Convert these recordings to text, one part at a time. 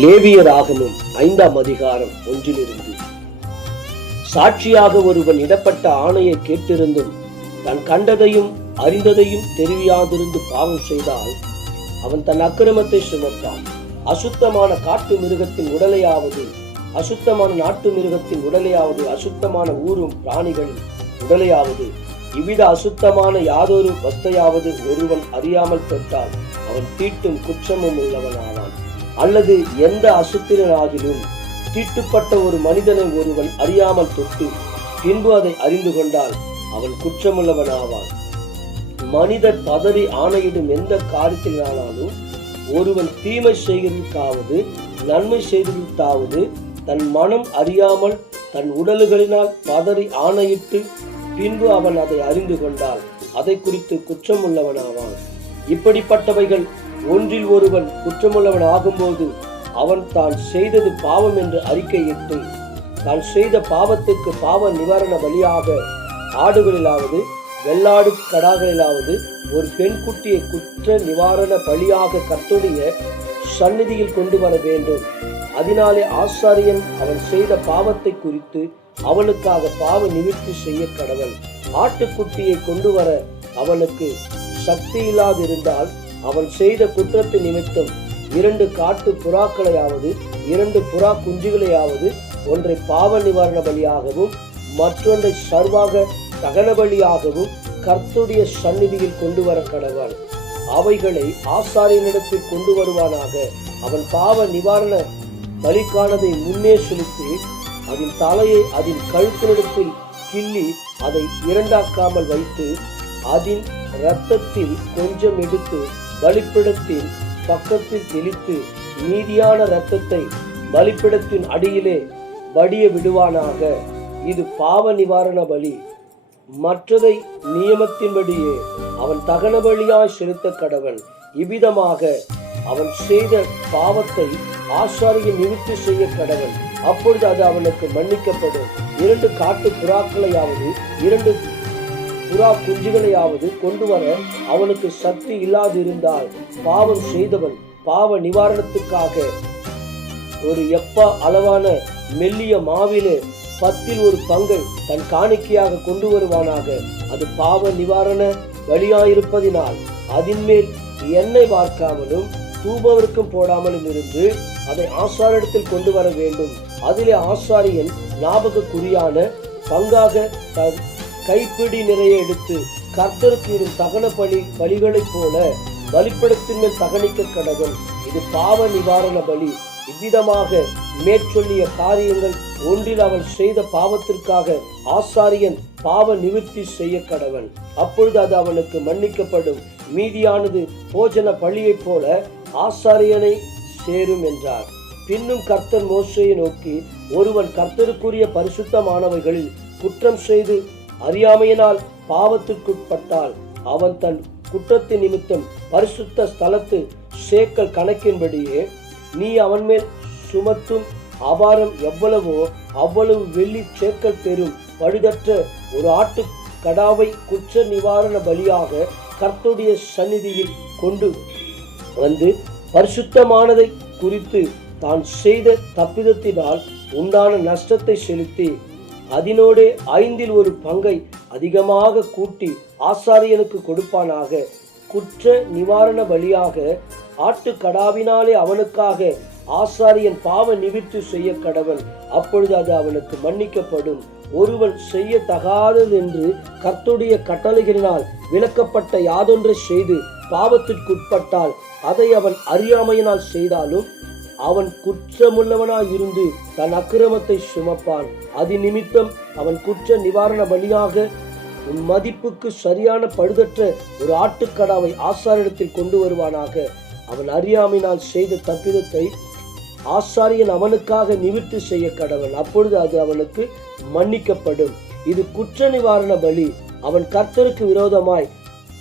லேவியராகமும் ஐந்தாம் அதிகாரம் ஒன்றிலிருந்து. சாட்சியாக ஒருவன் இடப்பட்ட ஆணையை கேட்டிருந்தும் தான் கண்டதையும் அறிந்ததையும் தெரியாதிருந்து பாவம் செய்தால் அவன் தன் அக்கிரமத்தை சுமப்பான். அசுத்தமான காட்டு மிருகத்தின் உடலையாவது அசுத்தமான நாட்டு மிருகத்தின் உடலையாவது அசுத்தமான ஊரும் பிராணிகளின் உடலையாவது இவ்வித அசுத்தமான யாதொரு வஸ்தையாவது ஒருவன் அறியாமல் தொட்டால் அவன் தீட்டும் குற்றமும் உள்ளவனாவான். அல்லது எந்த அசுத்தினாகிலும் தீட்டுப்பட்ட ஒரு மனிதனை ஒருவன் அறியாமல் தொட்டு பின்பு அதை அறிந்து கொண்டால் அவன் குற்றமுள்ளவனாவான். மனிதர் பதறி ஆணையிடும் எந்த காரியத்தினாலும் ஒருவன் தீமை செய்கிறதுக்காவது நன்மை செய்கிறதுக்காவது தன் மனம் அறியாமல் தன் உடல்களினால் பதறி ஆணையிட்டு பின்பு அவன் அதை அறிந்து கொண்டால் அதை குறித்து குற்றமுள்ளவனாவான். இப்படிப்பட்டவைகள் ஒன்றில் ஒருவன் குற்றமுள்ளவன் ஆகும்போது அவன் தான் செய்தது பாவம் என்று அறிக்கையிட்டு தான் செய்த பாவத்துக்கு பாவ நிவாரண வழியாக ஆடுகளிலாவது வெள்ளாடு கடாகளிலாவது ஒரு பெண் குட்டியை குற்ற நிவாரண பலியாக கர்த்தருடைய சந்நிதியில் கொண்டு வர வேண்டும். அதனாலே ஆசாரியன் அவன் செய்த பாவத்தை குறித்து அவனுக்காக பாவ நிவிர்த்தி செய்ய கடவன். ஆட்டுக்குட்டியை கொண்டு வர அவனுக்கு சக்தி இல்லாதிருந்தால் அவன் செய்த குற்றத்தை நிமித்தம் இரண்டு காட்டு புறாக்களையாவது இரண்டு புறா குஞ்சுகளையாவது ஒன்றை பாவ நிவாரண பலியாகவும் மற்றொன்றை சர்வாக தகன பலியாகவும் கர்த்துடைய சந்நிதியில் கொண்டு வர கடவான். அவைகளை ஆசாரியனிடத்தில் கொண்டு வருவானாக அவன் பாவ நிவாரண பலிக்கானதை முன்னே செலுத்தி அதன் தலையை அதன் கழுத்தினிடத்தில் கிள்ளி அதை இரண்டாக்காமல் வைத்து அதன் இரத்தத்தில் கொஞ்சம் எடுத்து பலிப்பிடத்தின் பக்கத்தில் தெளித்து நீதியான இரத்தத்தை பலிப்பிடத்தின் அடியிலே வடிய விடுவானாக. இது பாவ நிவாரண பலி. மற்றதை நியமத்தின்படியே அவன் தகன பலியாய் செலுத்த கடவன். இவ்விதமாக அவன் செய்த பாவத்தை ஆசாரியை நிறுத்தி செய்ய கடவன். அப்பொழுது அது அவனுக்கு மன்னிக்கப்படும். இரண்டு காட்டு புறாக்களையாவது இரண்டு புறா குஞ்சுகளையாவது கொண்டு வர அவனுக்கு சக்தி இல்லாதிருந்தால் பாவம் செய்தவன் பாவ நிவாரணத்துக்காக. ஒரு எப்பா அளவான மெல்லிய மாவிலே பத்தில் ஒரு பங்கை தன் காணிக்கையாக கொண்டு வருவானாக அது பாவ நிவாரண வழியாயிருப்பதினால் அதின்மேல் எண்ணெய் பார்க்காமலும் தூபவருக்கும் போடாமலும் இருந்து அதை ஆசாரிடத்தில் கொண்டு வர வேண்டும். அதிலே ஆசாரியன் ஞாபகக்குறியான பங்காக த- கைப்பிடி நிறைய எடுத்து கர்த்தருக்கு இடும் தகன பலி பலிகளைப் போல பலிப்படத்தின் மேல் தகனிக்க கடவன் இது பாவ நிவாரண பலி. இவ்விதமாக மேற்சொல்லிய காரியங்கள் ஒன்றில் அவன் செய்த பாவத்திற்காக ஆசாரியன் பாவ நிவர்த்தி செய்ய கடவன். அப்பொழுது அது அவனுக்கு மன்னிக்கப்படும். மீதியானது போஜன பழியைப் போல ஆசாரியனை சேரும் என்றார். பின்னும் கர்த்தர் மோசையை நோக்கி ஒருவன் கர்த்தருக்குரிய பரிசுத்தமானவைகளில் குற்றம் செய்து அறியாமையினால் பாவத்திற்குட்பட்டால் அவன் தன் குற்றத்து நிமித்தம் பரிசுத்த ஸ்தலத்து சேக்கல் கணக்கின்படியே நீ அவன் மேல் சுமத்தும் அபாரம் எவ்வளவோ அவ்வளவு வெள்ளி சேக்கல் பெறும் பழுதற்ற ஒரு ஆட்டு கடாவை குற்ற நிவாரண பலியாக கர்த்துடைய சந்நிதியில் கொண்டு வந்து பரிசுத்தமானதை குறித்து தான் செய்த தப்பிதத்தினால் உண்டான நஷ்டத்தை செலுத்தி அதனோடே ஐந்தில் ஒரு பங்கை அதிகமாக கூட்டி ஆசாரியனுக்கு கொடுப்பானாக. குற்ற நிவாரண பலியாக ஆட்டுக்கடாவினாலே அவனுக்காக ஆசாரியன் பாவ நிவிர்த்தி செய்ய கடவன். அப்பொழுது அது அவனுக்கு மன்னிக்கப்படும். ஒருவன் செய்ய தகாதது என்று கர்த்தருடைய கட்டளைகளினால் விளக்கப்பட்ட யாதொன்றை செய்து பாவத்திற்குட்பட்டால் அதை அவன் அறியாமையினால் செய்தாலும் அவன் குற்றமுள்ளவனாய் இருந்து தன் அக்கிரமத்தை சுமப்பான். அது நிமித்தம் அவன் குற்ற நிவாரண பலியாக உன் மதிப்புக்கு சரியான பழுதற்ற ஒரு ஆட்டுக்கடாவை ஆசாரிடத்தில் கொண்டு வருவானாக. அவன் அறியாமையினால் செய்த தப்பிதத்தை ஆசாரியன் அவனுக்காக நிவிர்த்தி செய்ய கடவன். அப்பொழுது அது அவனுக்கு மன்னிக்கப்படும். இது குற்ற நிவாரண பலி. அவன் கர்த்தருக்கு விரோதமாய்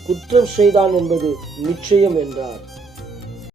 குற்றம் செய்தான் என்பது நிச்சயம் என்றார்.